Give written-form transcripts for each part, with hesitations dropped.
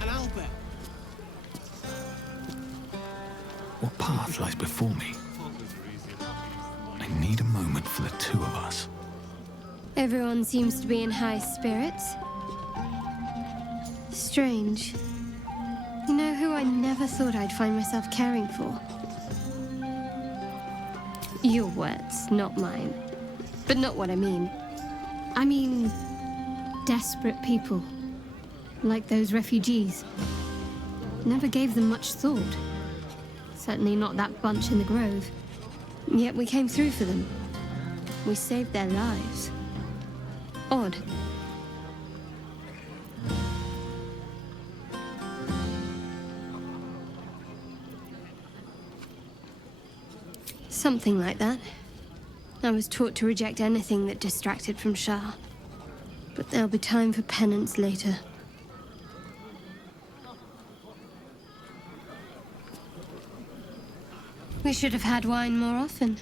And I'll bet. What path lies before me? I need a moment for the two of us. Everyone seems to be in high spirits. Strange. You know who I never thought I'd find myself caring for? Your words, not mine. But not what I mean. I mean, desperate people. Like those refugees. Never gave them much thought. Certainly not that bunch in the grove. Yet we came through for them. We saved their lives. Odd. Something like that. I was taught to reject anything that distracted from Shah. But there'll be time for penance later. We should have had wine more often.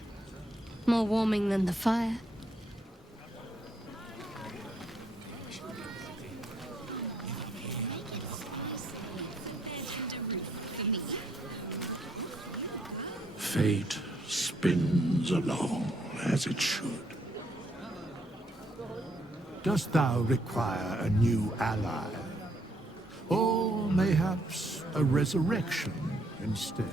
More warming than the fire. Fate spins along as it should. Dost thou require a new ally? Or mayhaps a resurrection instead?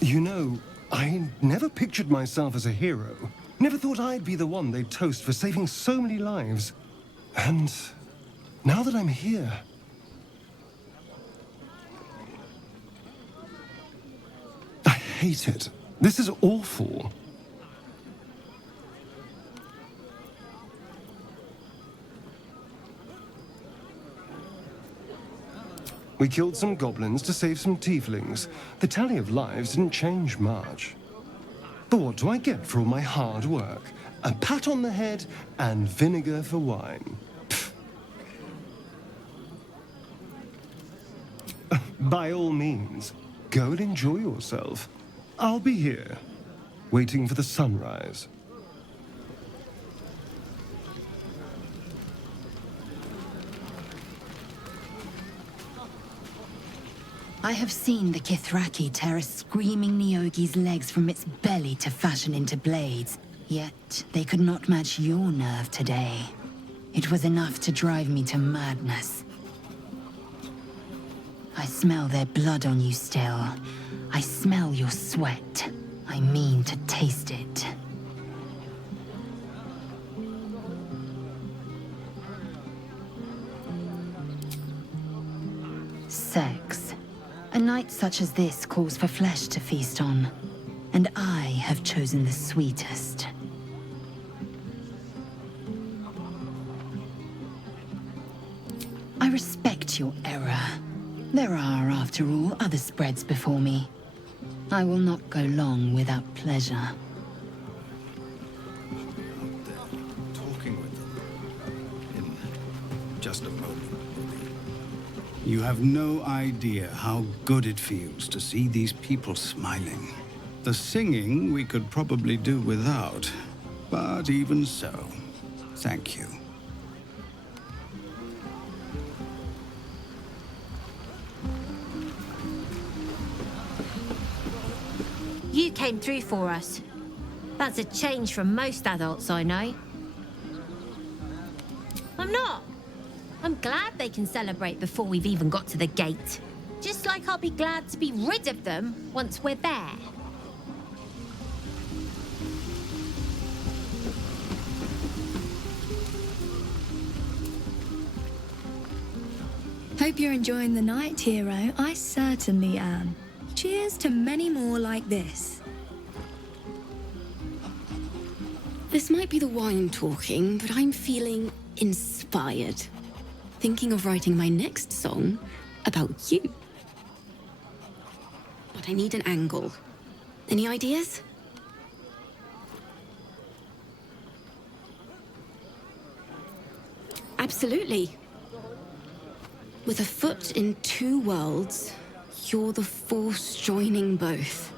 You know, I never pictured myself as a hero. Never thought I'd be the one they'd toast for saving so many lives. And now that I'm here... I hate it. This is awful. We killed some goblins to save some tieflings. The tally of lives didn't change much. But what do I get for all my hard work? A pat on the head and vinegar for wine. Pfft. By all means, go and enjoy yourself. I'll be here, waiting for the sunrise. I have seen the Kithraki tear a screaming Neogi's legs from its belly to fashion into blades. Yet they could not match your nerve today. It was enough to drive me to madness. I smell their blood on you still. I smell your sweat. I mean to taste it. Sex. A night such as this calls for flesh to feast on, and I have chosen the sweetest. I respect your error. There are, after all, other spreads before me. I will not go long without pleasure. Talking with them. In just a moment. You have no idea how good it feels to see these people smiling. The singing we could probably do without, but even so, thank you. You came through for us. That's a change from most adults I know. I'm not. I'm glad they can celebrate before we've even got to the gate. Just like I'll be glad to be rid of them once we're there. Hope you're enjoying the night, hero. I certainly am. Cheers to many more like this. This might be the wine talking, but I'm feeling inspired. Thinking of writing my next song about you. But I need an angle. Any ideas? Absolutely. With a foot in two worlds, you're the force joining both.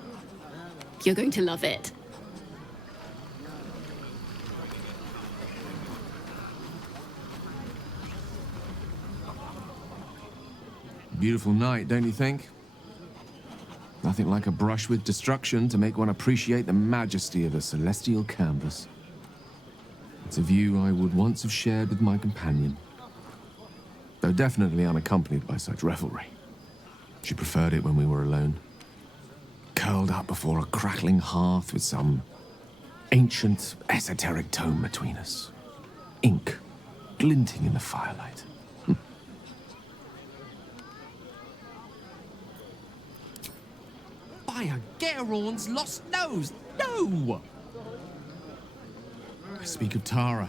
You're going to love it. Beautiful night, don't you think? Nothing like a brush with destruction to make one appreciate the majesty of a celestial canvas. It's a view I would once have shared with my companion, though definitely unaccompanied by such revelry. She preferred it when we were alone, curled up before a crackling hearth with some ancient, esoteric tome between us. Ink glinting in the firelight. By a Gerawn's lost nose! No! I speak of Tara,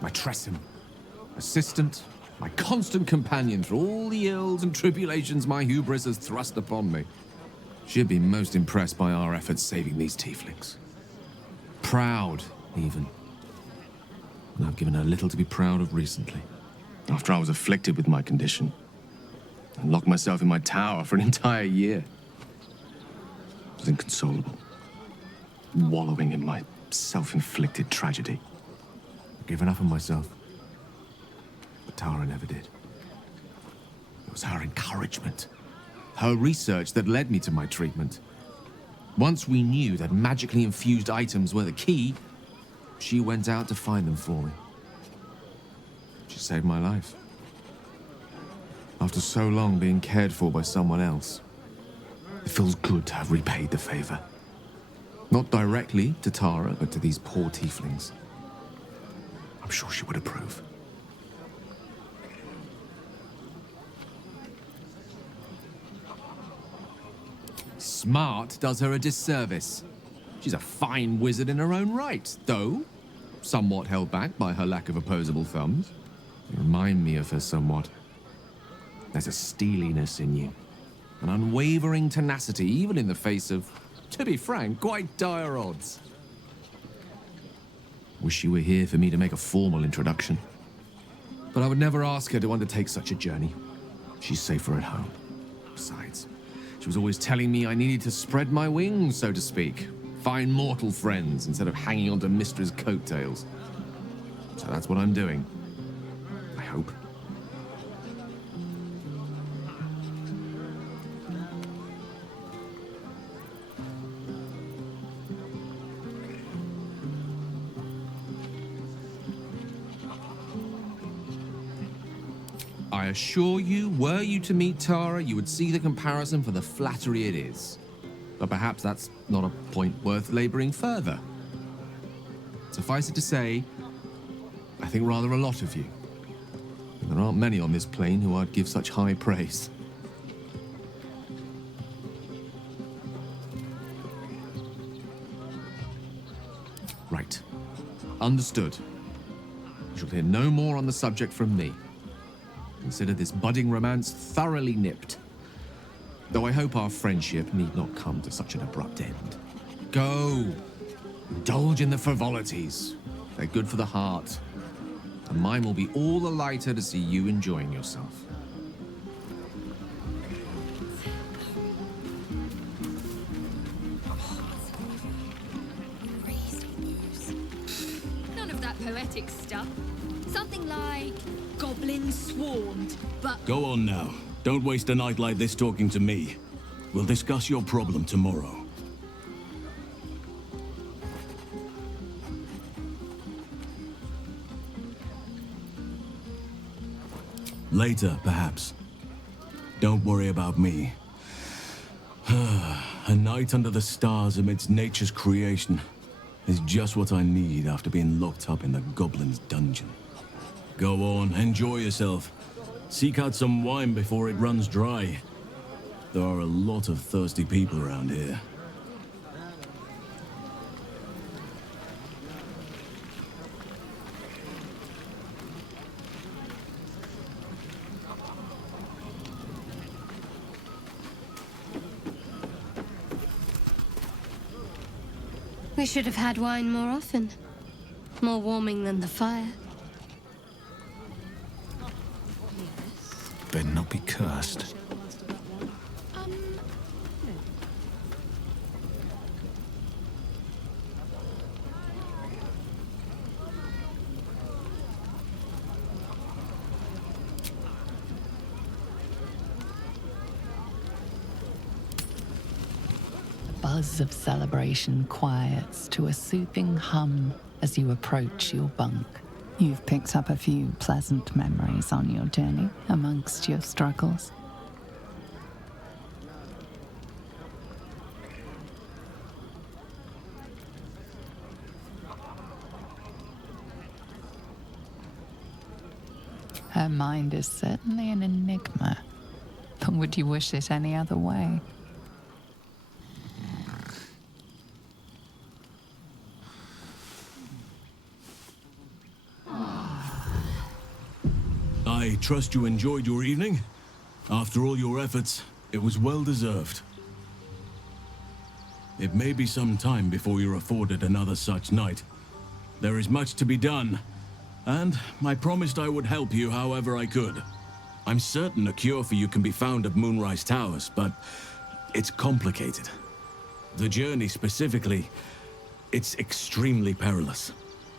my Tressim, assistant, my constant companion through all the ills and tribulations my hubris has thrust upon me. She'd been most impressed by our efforts saving these tieflings. Proud, even. And I've given her little to be proud of recently. After I was afflicted with my condition, and locked myself in my tower for an entire year. I was inconsolable, wallowing in my self-inflicted tragedy. I'd given up on myself. But Tara never did. It was her encouragement, her research that led me to my treatment. Once we knew that magically infused items were the key, she went out to find them for me. She saved my life. After so long being cared for by someone else, it feels good to have repaid the favor. Not directly to Tara, but to these poor tieflings. I'm sure she would approve. Smart does her a disservice. She's a fine wizard in her own right, though somewhat held back by her lack of opposable thumbs. You remind me of her somewhat. There's a steeliness in you, an unwavering tenacity, even in the face of, to be frank, quite dire odds. Wish you were here for me to make a formal introduction. But I would never ask her to undertake such a journey. She's safer at home. Besides, she was always telling me I needed to spread my wings, so to speak. Find mortal friends instead of hanging onto Mistra's coattails. So that's what I'm doing. I hope. I assure you, were you to meet Tara, you would see the comparison for the flattery it is. But perhaps that's not a point worth laboring further. Suffice it to say, I think rather a lot of you. And there aren't many on this plane who I'd give such high praise. Right. Understood. You shall hear no more on the subject from me. Consider this budding romance thoroughly nipped. Though I hope our friendship need not come to such an abrupt end. Go! Indulge in the frivolities. They're good for the heart. And mine will be all the lighter to see you enjoying yourself. None of that poetic stuff. Something like goblins swarmed, but... Go on now. Don't waste a night like this talking to me. We'll discuss your problem tomorrow. Later, perhaps. Don't worry about me. A night under the stars amidst nature's creation is just what I need after being locked up in the goblin's dungeon. Go on, enjoy yourself. Seek out some wine before it runs dry. There are a lot of thirsty people around here. We should have had wine more often. More warming than the fire. better not be cursed. Buzz of celebration quiets to a soothing hum as you approach your bunk. You've picked up a few pleasant memories on your journey amongst your struggles. Her mind is certainly an enigma, but would you wish it any other way? I trust you enjoyed your evening. After all your efforts, it was well deserved. It may be some time before you're afforded another such night. There is much to be done, and I promised I would help you however I could. I'm certain a cure for you can be found at Moonrise Towers, but it's complicated. The journey specifically, it's extremely perilous,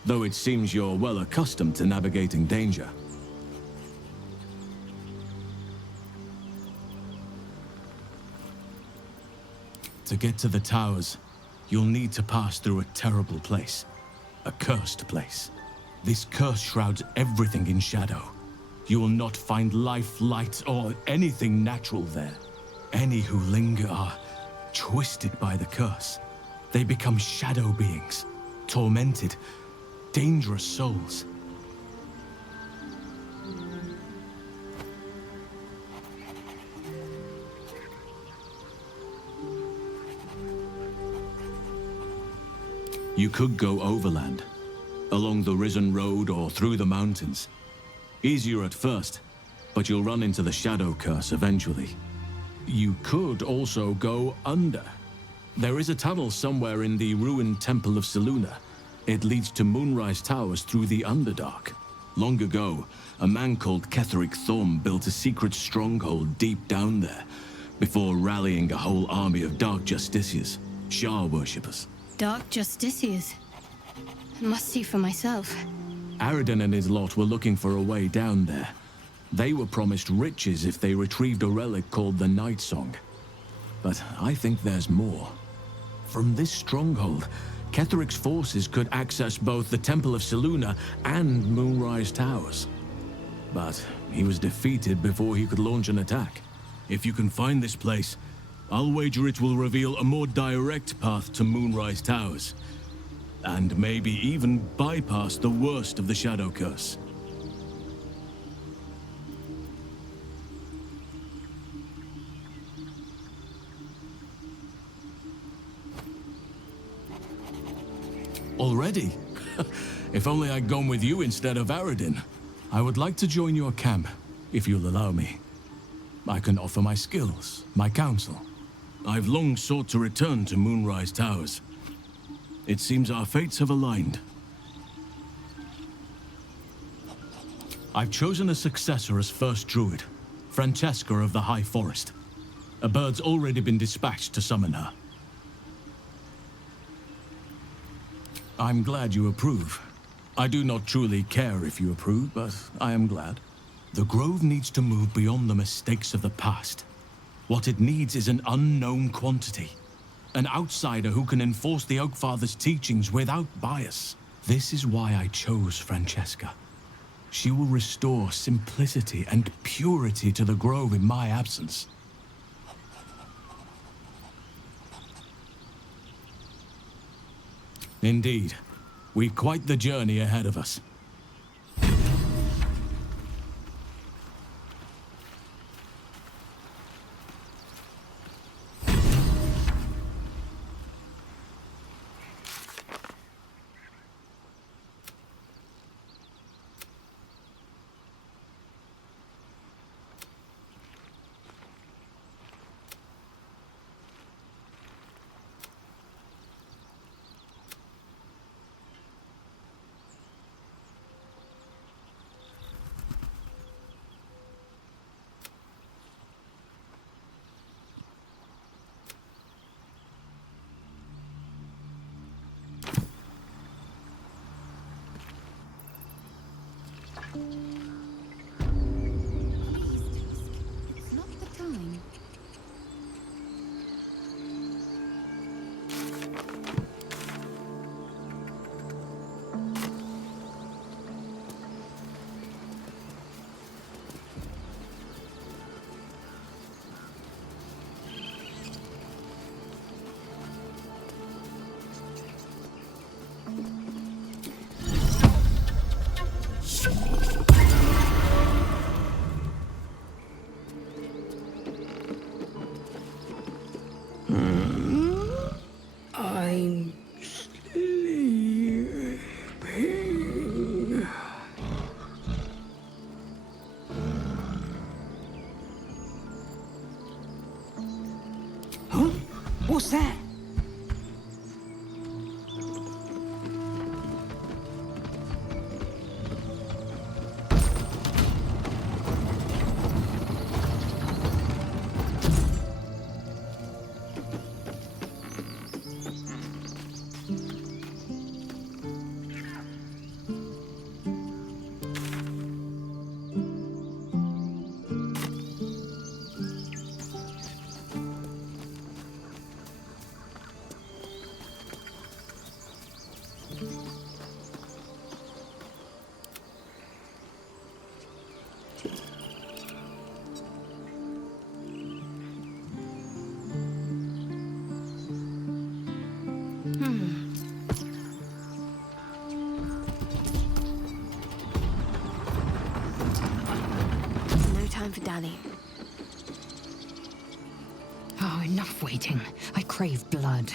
though it seems you're well accustomed to navigating danger. To get to the towers, you'll need to pass through a terrible place. A cursed place. This curse shrouds everything in shadow. You will not find life, light, or anything natural there. Any who linger are twisted by the curse. They become shadow beings, tormented, dangerous souls. You could go overland, along the Risen Road or through the mountains. Easier at first, but you'll run into the Shadow Curse eventually. You could also go under. There is a tunnel somewhere in the ruined Temple of Selûne. It leads to Moonrise Towers through the Underdark. Long ago, a man called Ketheric Thorm built a secret stronghold deep down there, before rallying a whole army of Dark Justiciars, Shah worshippers. Dark Justiciars. I must see for myself. Radeon and his lot were looking for a way down there. They were promised riches if they retrieved a relic called the Night Song. But I think there's more. From this stronghold, Ketheric's forces could access both the Temple of Selûne and Moonrise Towers. But he was defeated before he could launch an attack. If you can find this place, I'll wager it will reveal a more direct path to Moonrise Towers. And maybe even bypass the worst of the Shadow Curse. Already? If only I'd gone with you instead of Radeon. I would like to join your camp, if you'll allow me. I can offer my skills, my counsel. I've long sought to return to Moonrise Towers. It seems our fates have aligned. I've chosen a successor as first druid, Francesca of the High Forest. A bird's already been dispatched to summon her. I'm glad you approve. I do not truly care if you approve, but I am glad. The Grove needs to move beyond the mistakes of the past. What it needs is an unknown quantity. An outsider who can enforce the Oakfather's teachings without bias. This is why I chose Francesca. She will restore simplicity and purity to the Grove in my absence. Indeed, we've quite the journey ahead of us. It's not the time. I'm sleeping. Huh? What's that? No time for Danny. Oh, enough waiting. I crave blood.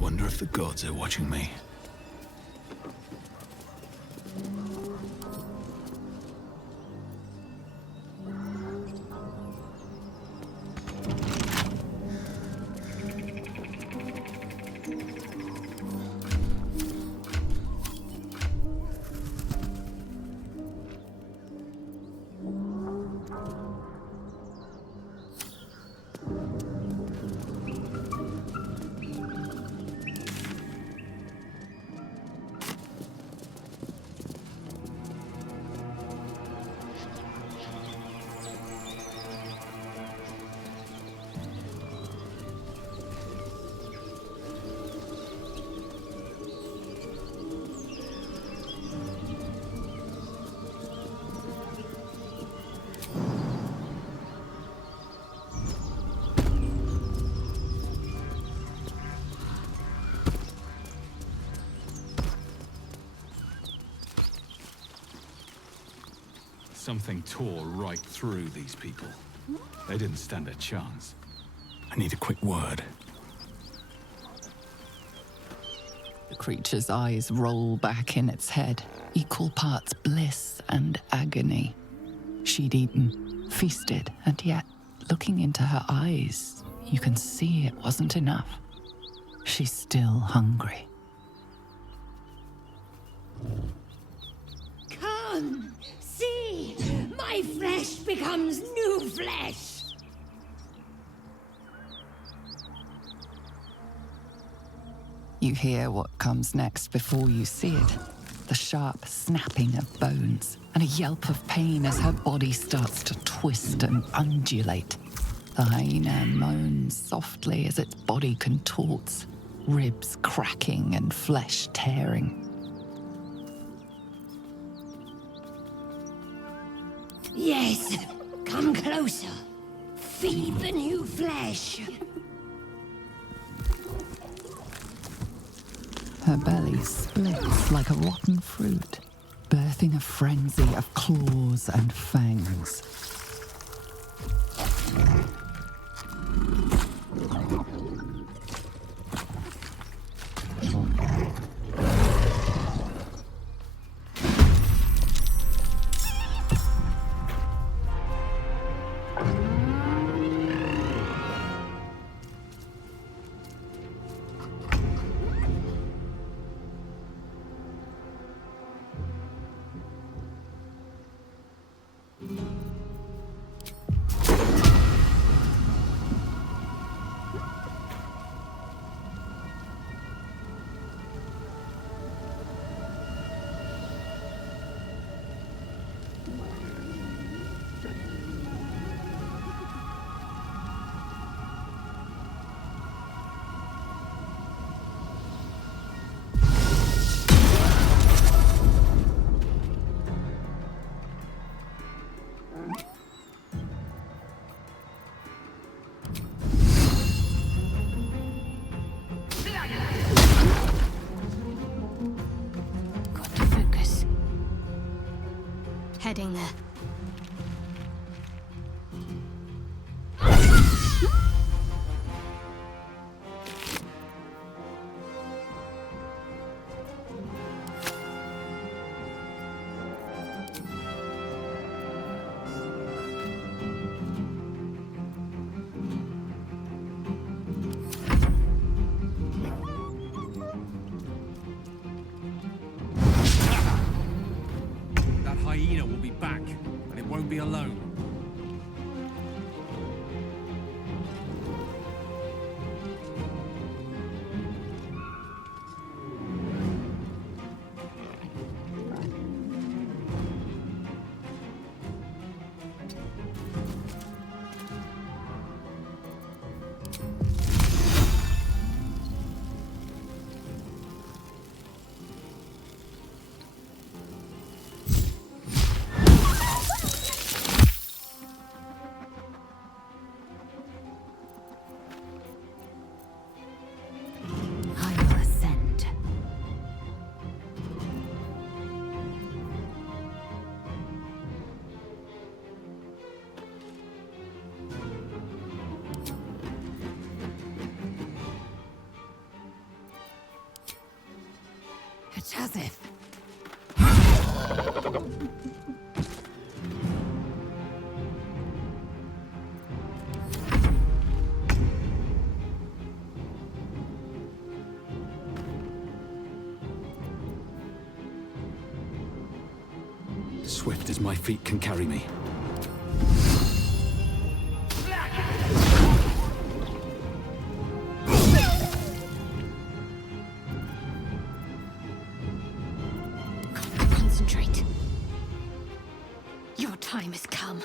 Wonder if the gods are watching me. Something tore right through these people. They didn't stand a chance. I need a quick word. The creature's eyes roll back in its head, equal parts bliss and agony. She'd eaten, feasted, and yet, looking into her eyes, you can see it wasn't enough. She's still hungry. Come, see flesh becomes new flesh. You hear what comes next before you see it. The sharp snapping of bones, and a yelp of pain as her body starts to twist and undulate. The hyena moans softly as its body contorts, ribs cracking and flesh tearing. Yes, come closer. Feed the new flesh. Her belly splits like a rotten fruit, birthing a frenzy of claws and fangs. Heading there. That hyena will be back, and it won't be alone. It's as if. Swift as my feet can carry me. Concentrate. Your time has come.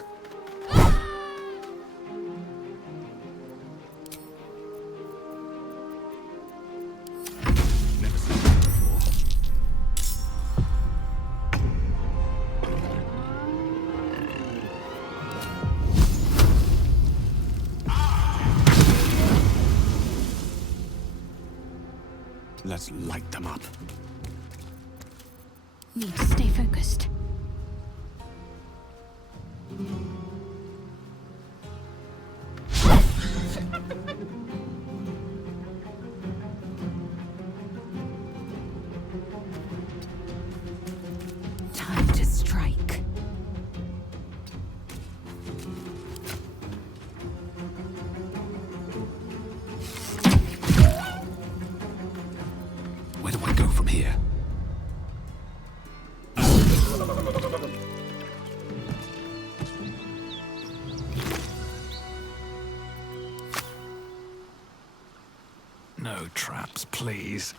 Let's light them up. Need to stay focused. Time to strike. Where do I go from here? traps, please.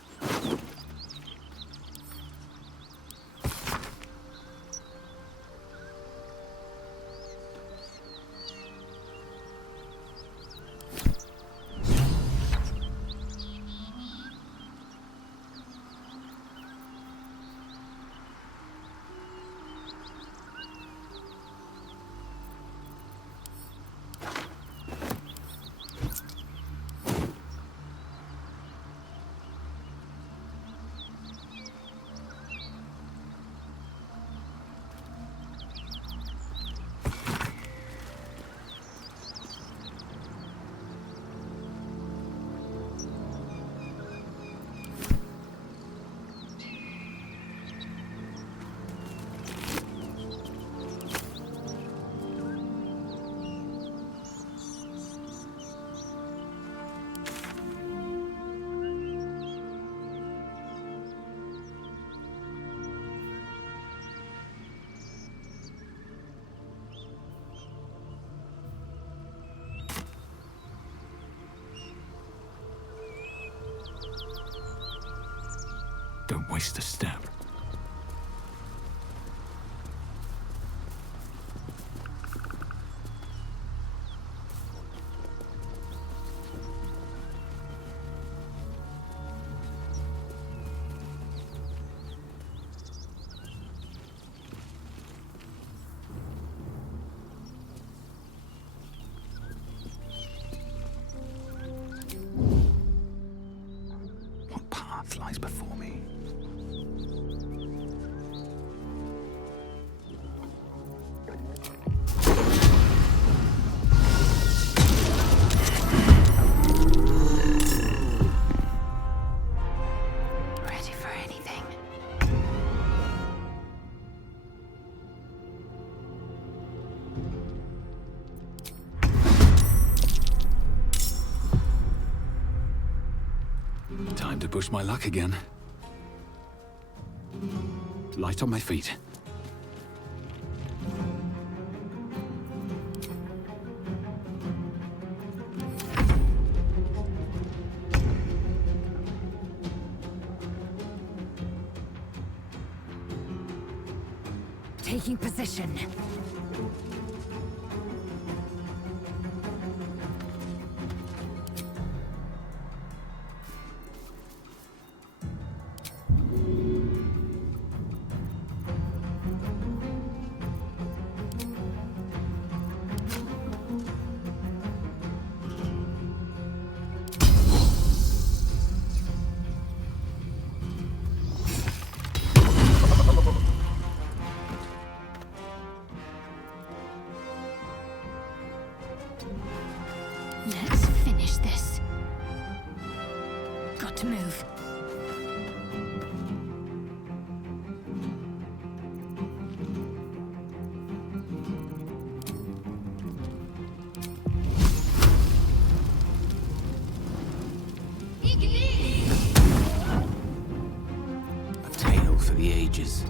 Don't waste a step. What path lies before me? Ready for anything. Time to push my luck again. Light on my feet. Taking position. Let's finish this. Got to move. A tale for the ages.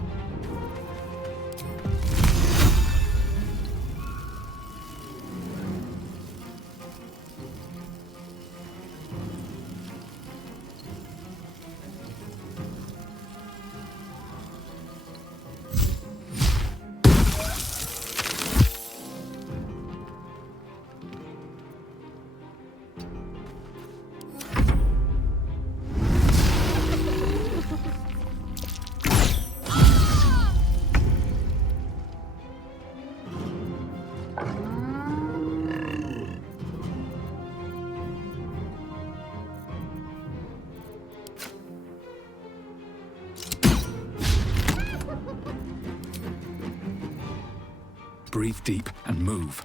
Breathe deep and move.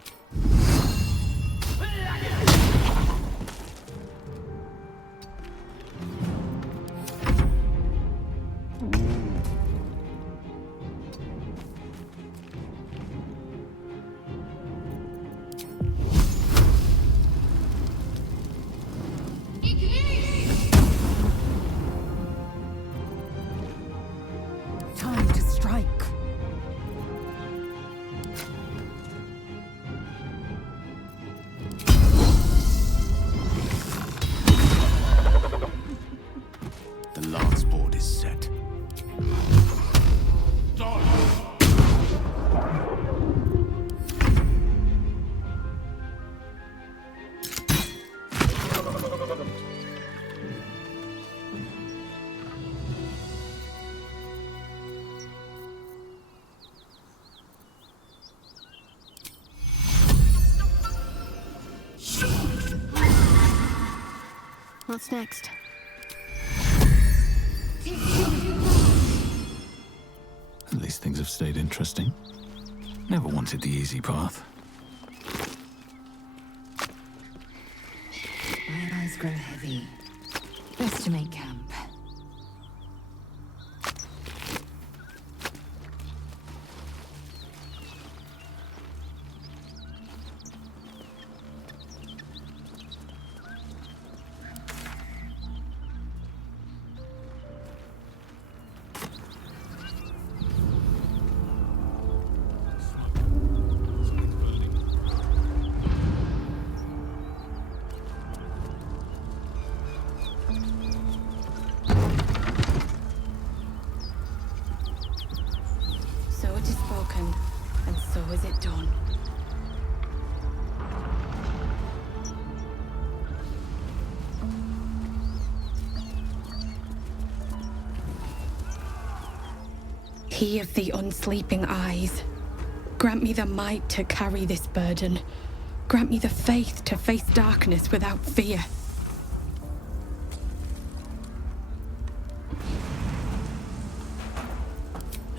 Time to strike. What's next? At least things have stayed interesting. Never wanted the easy path. My eyes grow heavy. Best to make camp. So it is spoken, and so is it done. He of the unsleeping eyes, grant me the might to carry this burden. Grant me the faith to face darkness without fear.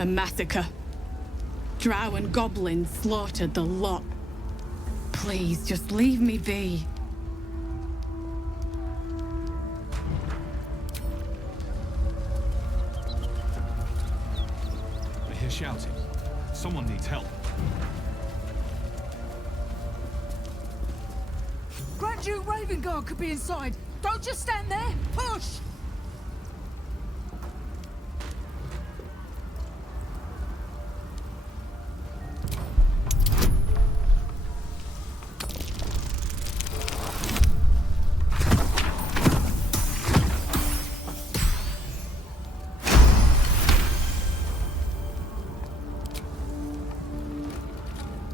A massacre. Drow and goblins slaughtered the lot. Please, just leave me be. I hear shouting. Someone needs help. Grand Duke Ravengard could be inside. Don't just stand there. Push!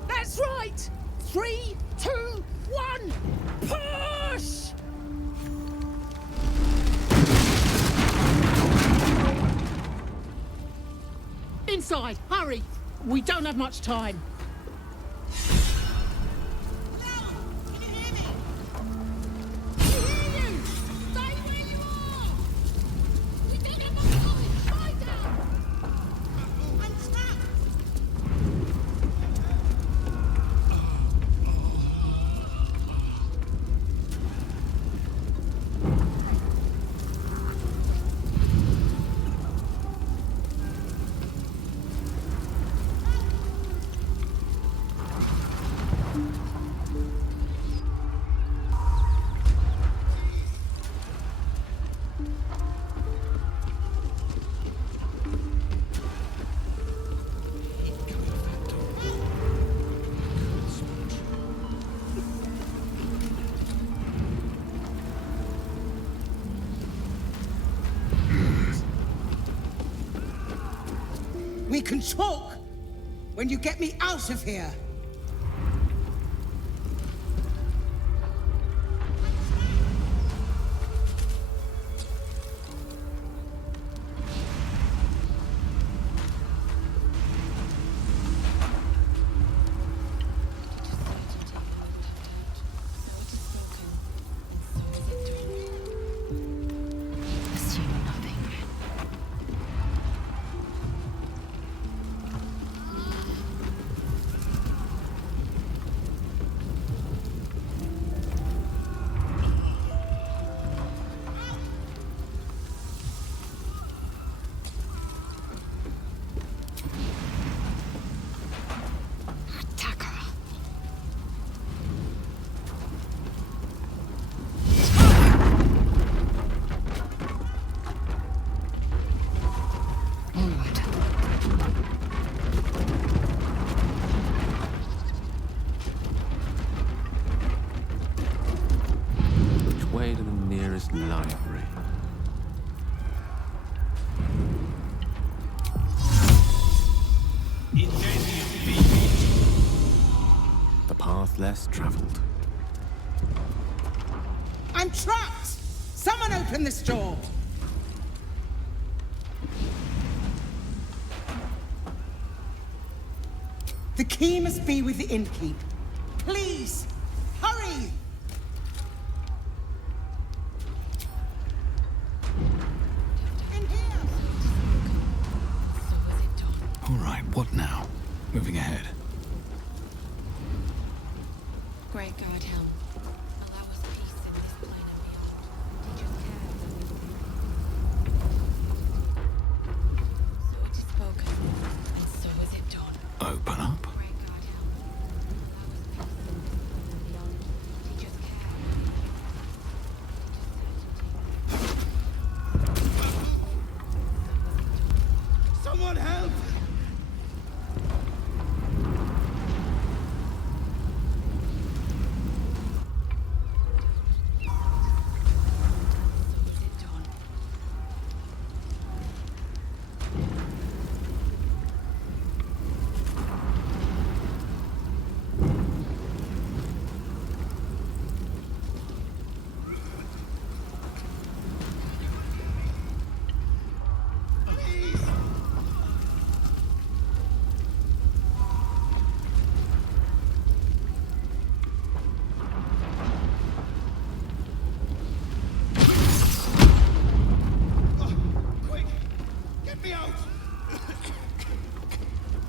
That's right! 3, 2, 1, push! Inside, hurry! We don't have much time. We can talk when you get me out of here. Library. The path less traveled. I'm trapped! Someone open this door! The key must be with the innkeep. Please, hurry! All right, what now? Moving ahead. Great God, Helm. Allow us peace in this plane and beyond. Teach us care. So it is spoken, and so is it done. Open up. Great God, Helm. Allow us peace and beyond. Teach us care. Someone help!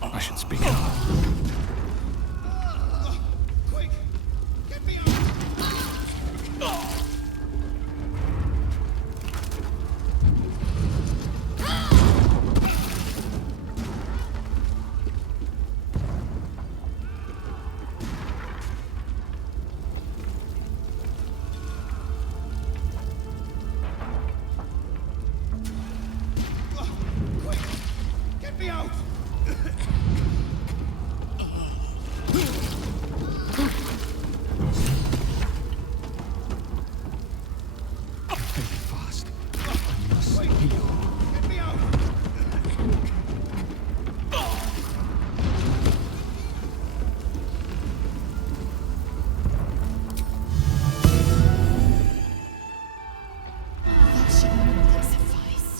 I should speak up. Quick! Get me out! Quick! Get me out! Fast. I must heal. Get me out! That should more than suffice.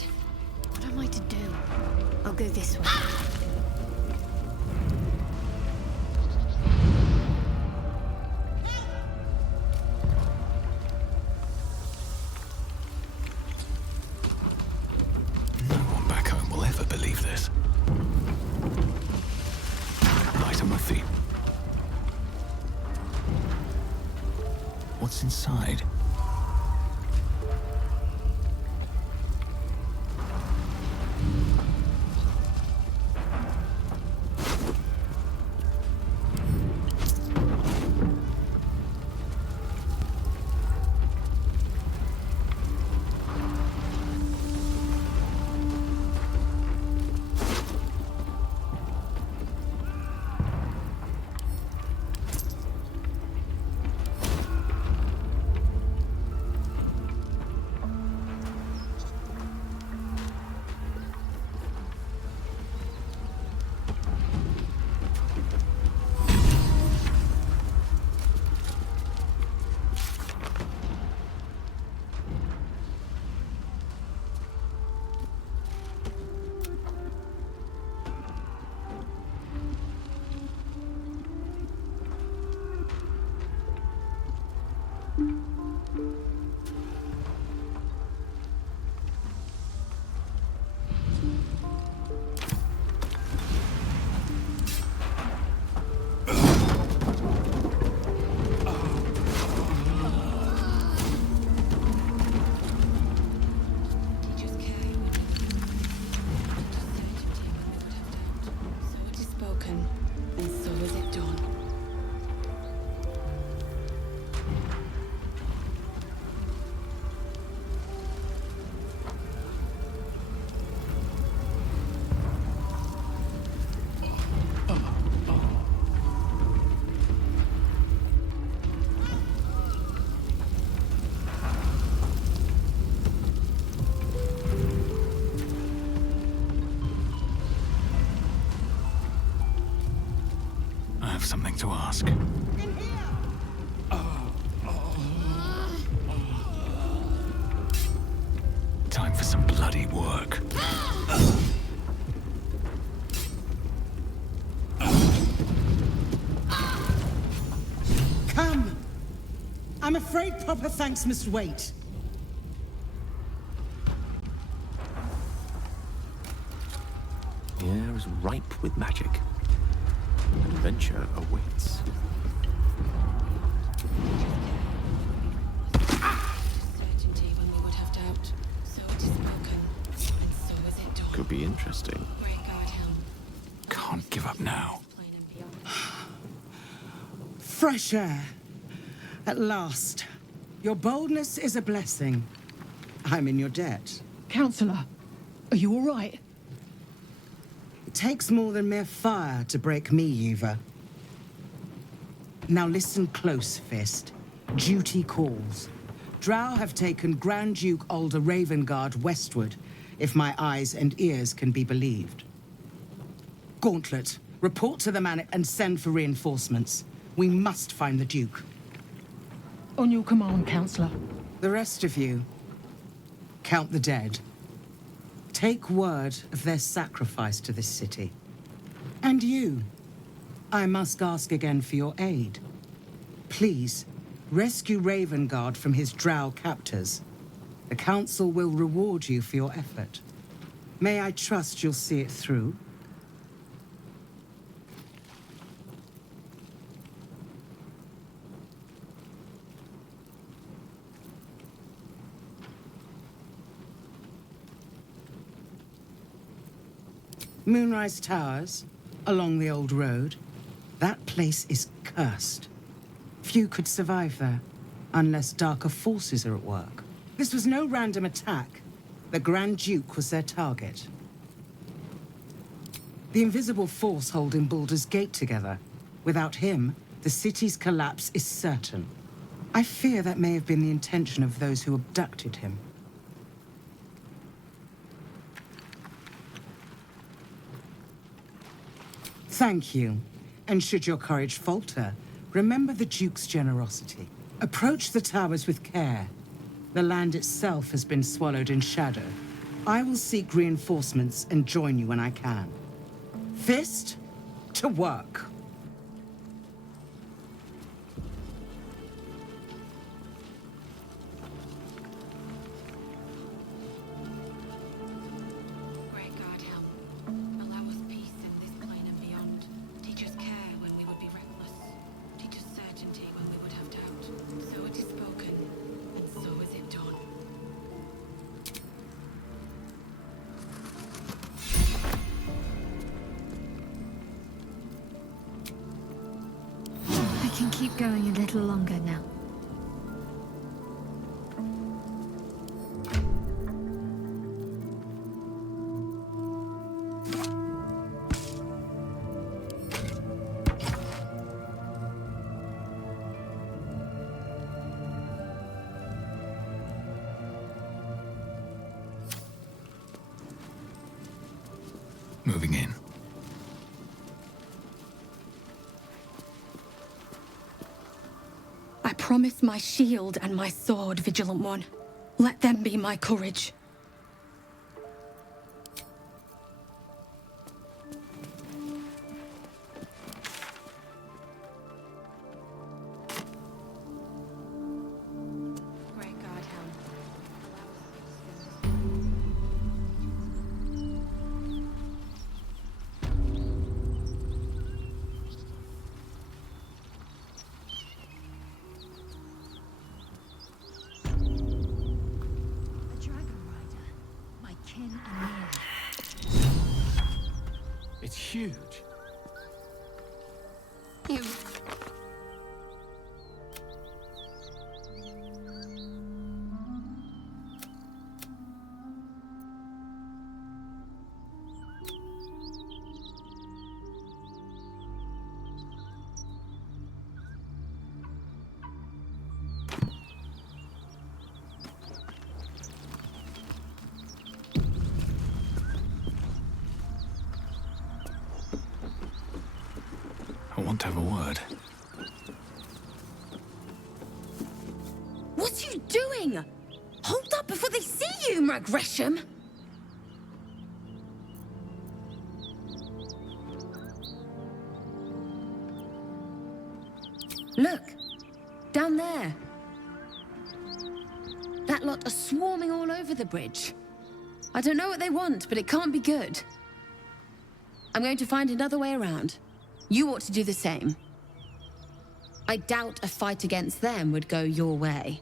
What am I to do? I'll go this way. No one back home will ever believe this. Light on my feet. What's inside? Something to ask. Time for some bloody work. Come! I'm afraid proper thanks must wait. The air is ripe with magic. Adventure awaits. Certainty when we would have doubt. So it is spoken, and so is it done. Could be interesting. Great guard helm. Can't give up now. Fresh air. At last. Your boldness is a blessing. I'm in your debt. Counselor, are you all right? It takes more than mere fire to break me, Eva. Now listen close, Fist. Duty calls. Drow have taken Grand Duke Alder Ravengard westward, if my eyes and ears can be believed. Gauntlet, report to the man and send for reinforcements. We must find the Duke. On your command, Counselor. The rest of you, count the dead. Take word of their sacrifice to this city. And you, I must ask again for your aid. Please, rescue Ravengard from his drow captors. The Council will reward you for your effort. May I trust you'll see it through? Moonrise Towers, along the old road. That place is cursed. Few could survive there, unless darker forces are at work. This was no random attack. The Grand Duke was their target. The invisible force holding Baldurs Gate together. Without him, the city's collapse is certain. I fear that may have been the intention of those who abducted him. Thank you. And should your courage falter, remember the Duke's generosity. Approach the towers with care. The land itself has been swallowed in shadow. I will seek reinforcements and join you when I can. Fist, to work. I can keep going a little longer now. Moving in. I promise my shield and my sword, Vigilant One. Let them be my courage. It's huge. I want to have a word. What are you doing? Hold up before they see you, Gresham. Look, down there. That lot are swarming all over the bridge. I don't know what they want, but it can't be good. I'm going to find another way around. You ought to do the same. I doubt a fight against them would go your way.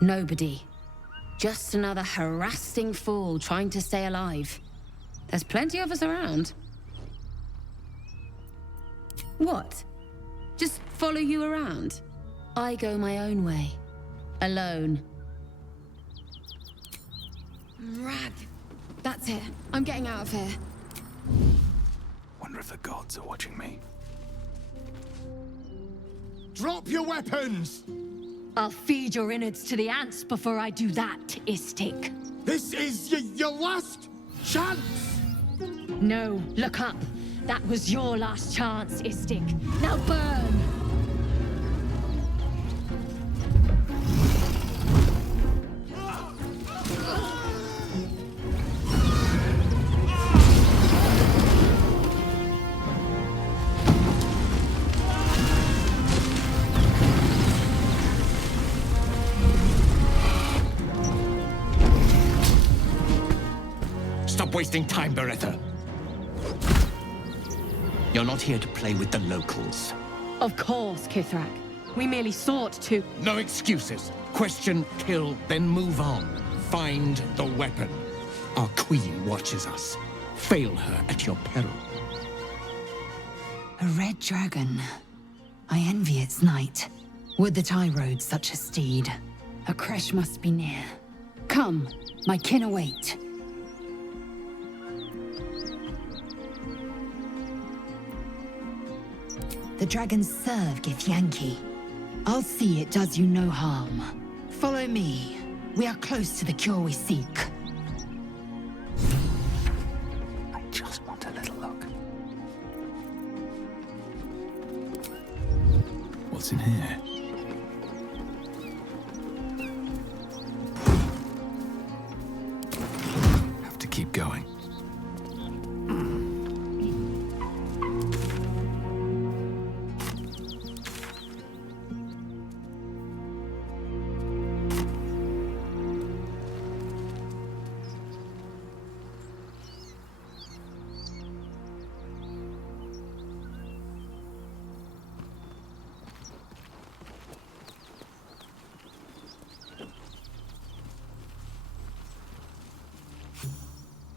Nobody. Just another harassing fool trying to stay alive. There's plenty of us around. What? Just follow you around? I go my own way. Alone. Rag. That's it. I'm getting out of here. Wonder if the gods are watching me. Drop your weapons! I'll feed your innards to the ants before I do that, Istik. This is your last chance! No, look up. That was your last chance, Istik. Now burn! Stop wasting time, Beretta. You're not here to play with the locals. Of course, Kithrak. We merely sought to... No excuses. Question, kill, then move on. Find the weapon. Our queen watches us. Fail her at your peril. A red dragon. I envy its knight. Would that I rode such a steed. A crash must be near. Come, my kin await. The dragons serve Githyanki. I'll see it does you no harm. Follow me. We are close to the cure we seek. I just want a little look. What's in here? Have to keep going.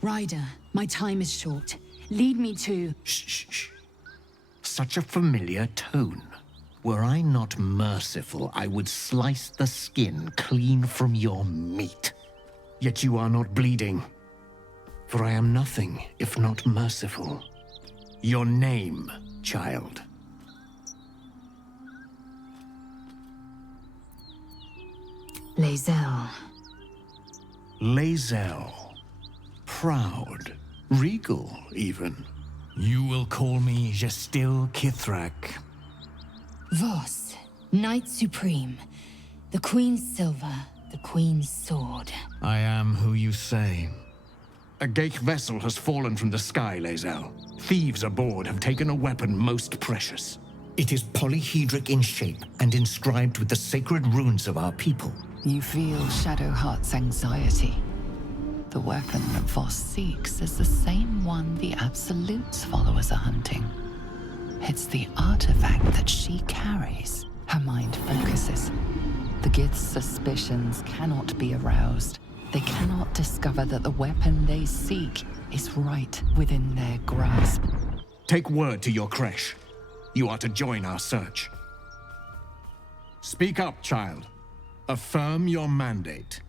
Ryder, my time is short. Lead me to... Shh. Such a familiar tone. Were I not merciful, I would slice the skin clean from your meat. Yet you are not bleeding. For I am nothing if not merciful. Your name, child. Lae'zel. Lae'zel. Proud. Regal, even. You will call me Gestil Kithrak. Vos, Knight Supreme. The Queen's silver, the Queen's sword. I am who you say. A Gake vessel has fallen from the sky, Lae'zel. Thieves aboard have taken a weapon most precious. It is polyhedric in shape and inscribed with the sacred runes of our people. You feel Shadowheart's anxiety. The weapon that Voss seeks is the same one the Absolute's followers are hunting. It's the artifact that she carries. Her mind focuses. The Gith's suspicions cannot be aroused. They cannot discover that the weapon they seek is right within their grasp. Take word to your creche. You are to join our search. Speak up, child. Affirm your mandate.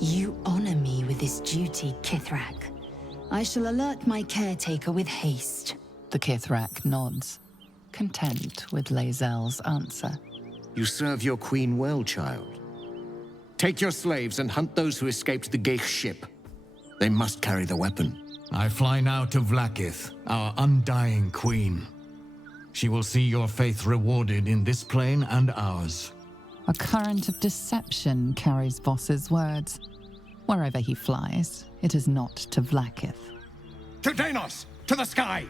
You honor me with this duty, Kithrak. I shall alert my caretaker with haste. The Kithrak nods, content with Lae'zel's answer. You serve your queen well, child. Take your slaves and hunt those who escaped the Gake ship. They must carry the weapon. I fly now to Vlaakith, our undying queen. She will see your faith rewarded in this plane and ours. A current of deception carries Voss's words. Wherever he flies, it is not to Vlaakith. To Danos! To the sky!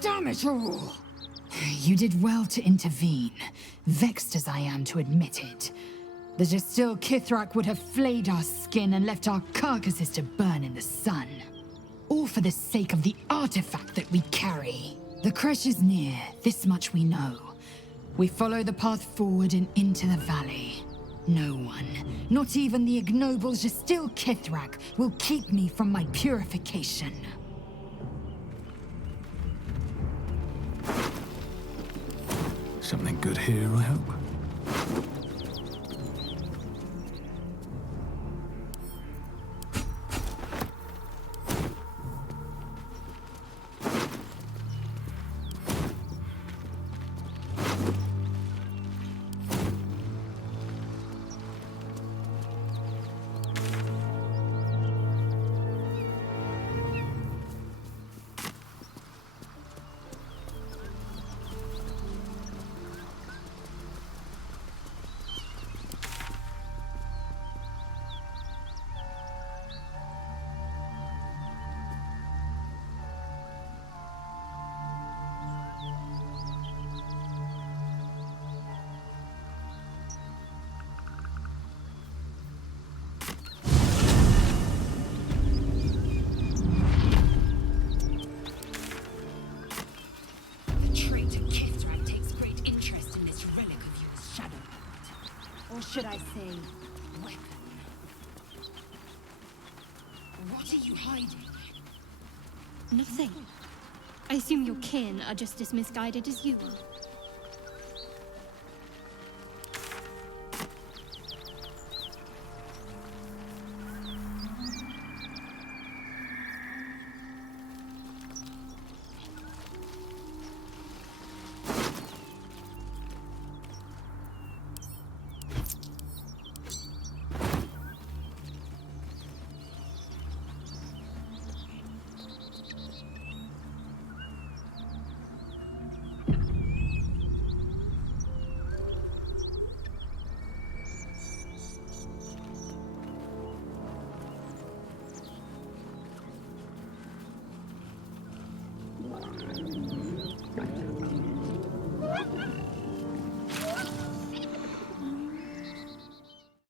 Damn it all! You did well to intervene, vexed as I am to admit it. The Jastil Kithrak would have flayed our skin and left our carcasses to burn in the sun. All for the sake of the artifact that we carry. The crash is near, this much we know. We follow the path forward and into the valley. No one, not even the ignoble Jastil Kithrak, will keep me from my purification. Something good here, I hope. Should I say, weapon? What are you hiding? Nothing. I assume your kin are just as misguided as you are.